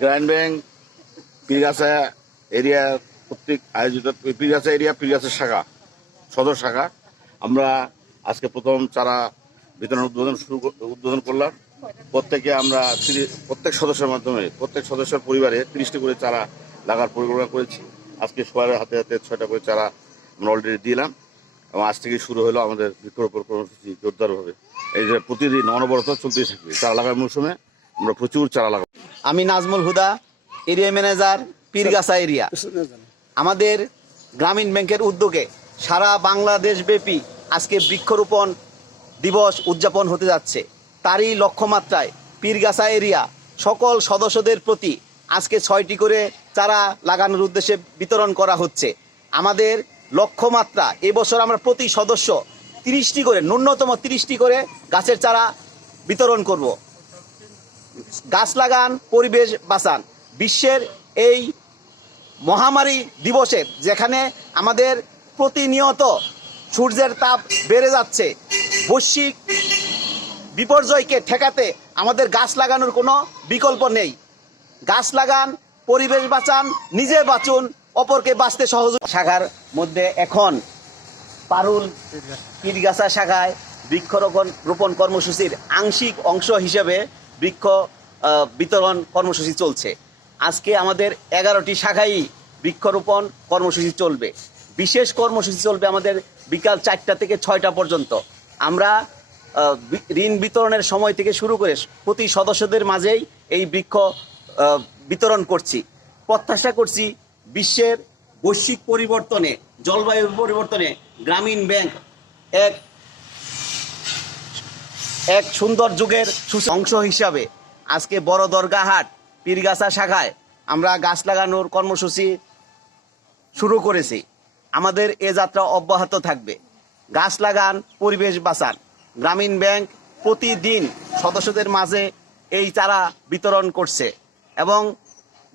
গ্রামীণ bank Pirgachha area কর্তৃক আয়োজিত পীরগাছা এরিয়া পীরগাছা শাখা সদর শাখা আমরা আজকে প্রথম চারা বিতরণ উদ্বোধন করলাম। প্রত্যেকে আমরা প্রত্যেক সদস্যের মাধ্যমে প্রত্যেক সদস্যের পরিবারে 30টি করে চারা লাগার পরিকল্পনা করেছি। আজকে সবার হাতে হাতে 6টা করে চারা আমরা অলরেডি দিলাম এবং আজ থেকে শুরু হলো আমাদের বৃক্ষরোপণ কর্মসূচি জোরদারভাবে। এই যে প্রতিদিন অনবরত চলতেই থাকবে। চারা লাগার মৌসুমে আমরা প্রচুর চারা লাগাবো। আমি নাজমুল হুদা, এরিয়া ম্যানেজার, পীরগাছা এরিয়া। আমাদের গ্রামীণ ব্যাংকের উদ্যোগে সারা বাংলাদেশ ব্যাপী আজকে বৃক্ষরোপণ দিবস উদযাপন হতে যাচ্ছে। তারই লক্ষ্যমাত্রায় পীরগাছা এরিয়া সকল সদস্যদের প্রতি আজকে 6টি করে চারা লাগানোর উদ্দেশ্যে বিতরণ করা হচ্ছে। আমাদের লক্ষ্যমাত্রা এবছর আমরা প্রতি সদস্য 30টি করে, ন্যূনতম 30টি করে গাছের চারা বিতরণ করব। গাছ লাগান, পরিবেশ বাঁচান। বিশ্বের এই মহামারী দিবসে যেখানে আমাদের প্রতিনিয়ত সূর্যের তাপ বেড়ে যাচ্ছে, বৈশ্বিক বিপর্যয়কে ঠেকাতে আমাদের গাছ লাগানোর কোনো বিকল্প নেই। গাছ লাগান, পরিবেশ বাঁচান, নিজে বাঁচুন, অপরকে বাঁচতে সহযোগিতা। শাখার মধ্যে এখন পারুল পীরগাছা শাখায় বৃক্ষরোপণ কর্মসূচির আংশিক অংশ হিসেবে বৃক্ষ বিতরণ কর্মসূচি চলছে। আজকে আমাদের 11টি শাখায় বৃক্ষরোপণ কর্মসূচি চলবে। বিশেষ কর্মসূচি চলবে আমাদের বিকাল 4টা থেকে 6টা পর্যন্ত। আমরা ঋণ বিতরণের সময় থেকে শুরু করে প্রতি সদস্যদের মাঝেই এই বৃক্ষ বিতরণ করছি। প্রত্যাশা করছি বিশ্বের বৈশ্বিক পরিবর্তনে, জলবায়ুর পরিবর্তনে গ্রামীণ ব্যাংক এক সুন্দর যুগের অংশ হিসাবে আজকে বড় দরগাহাট পীরগাছা শাখায় আমরা গাছ লাগানোর কর্মসূচি শুরু করেছি। আমাদের এ যাত্রা অব্যাহত থাকবে। গাছ লাগান, পরিবেশ বাঁচান। গ্রামীণ ব্যাংক প্রতিদিন সদস্যদের মাঝে এই চারা বিতরণ করছে এবং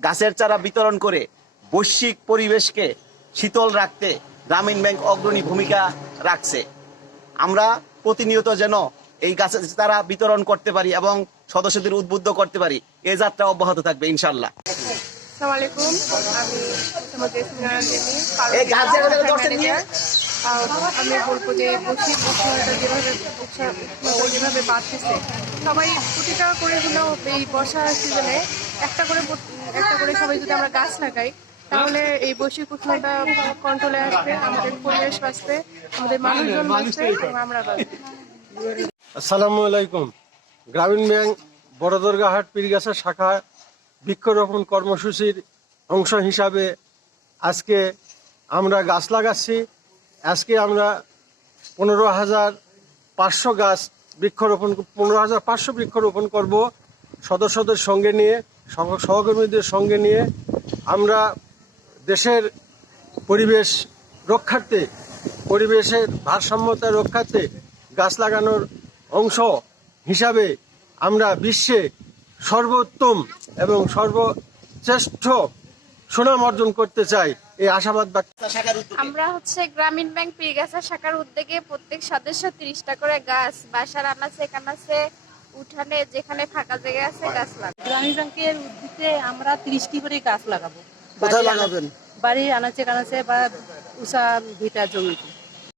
গাছের চারা বিতরণ করে বৈশ্বিক পরিবেশকে শীতল রাখতে গ্রামীণ ব্যাংক অগ্রণী ভূমিকা রাখছে। আমরা প্রতিনিয়ত যেন এই গাছের চারা বিতরণ করতে পারি এবং সদস্যদের উদ্বুদ্ধ করতে পারি, এ যাত্রা অব্যাহত থাকবে ইনশাল্লাহ। আমি বলবো যে বৈশ্বিক উষ্ণতা যেভাবে বাড়তেছে, সবাই প্রতিটা করে হলেও এই বর্ষার সিজনে একটা করে সবাই যদি আমরা গাছ লাগাই, তাহলে এই বৈশ্বিক উষ্ণতা কন্ট্রোলে আসবে, আমাদের পরিবেশ বাঁচবে, আমাদের মানুষজন বাঁচবে এবং আমরা বাঁচবো। আসসালামু আলাইকুম। গ্রামীণ ব্যাংক বড়দরগাহাট পীরগাছা শাখা বৃক্ষরোপণ কর্মসূচির অংশ হিসাবে আজকে আমরা গাছ লাগাচ্ছি। আজকে আমরা 15,500 গাছ বৃক্ষরোপণ 15,500 বৃক্ষরোপণ করব সদস্যদের সঙ্গে নিয়ে, সহকর্মীদের সঙ্গে নিয়ে। আমরা দেশের পরিবেশ রক্ষার্থে, পরিবেশের ভারসাম্যতা রক্ষার্থে গাছ লাগানোর অংশ হিসাবে আমরা বিশ্বে সর্বোত্তম এবং সর্বশ্রেষ্ঠ সুনাম অর্জন করতে চাই, এই আশাবাদ ব্যক্ত। আমরা গ্রামীণ ব্যাংক পীরগাছা শাখার উদ্যোগে প্রত্যেক সদস্য 30টা করে গাছ বাসার আনাচে কানাচে উঠানে যেখানে ফাঁকা জায়গা আছে গাছ লাগাবো। গ্রামীণ ব্যাংকের উদ্যোগে আমরা 30টি করে গাছ লাগাবো। কোথায় লাগাবেন? বাড়ির আনাচে কানাচে বা উষা ভিটা জমিতে।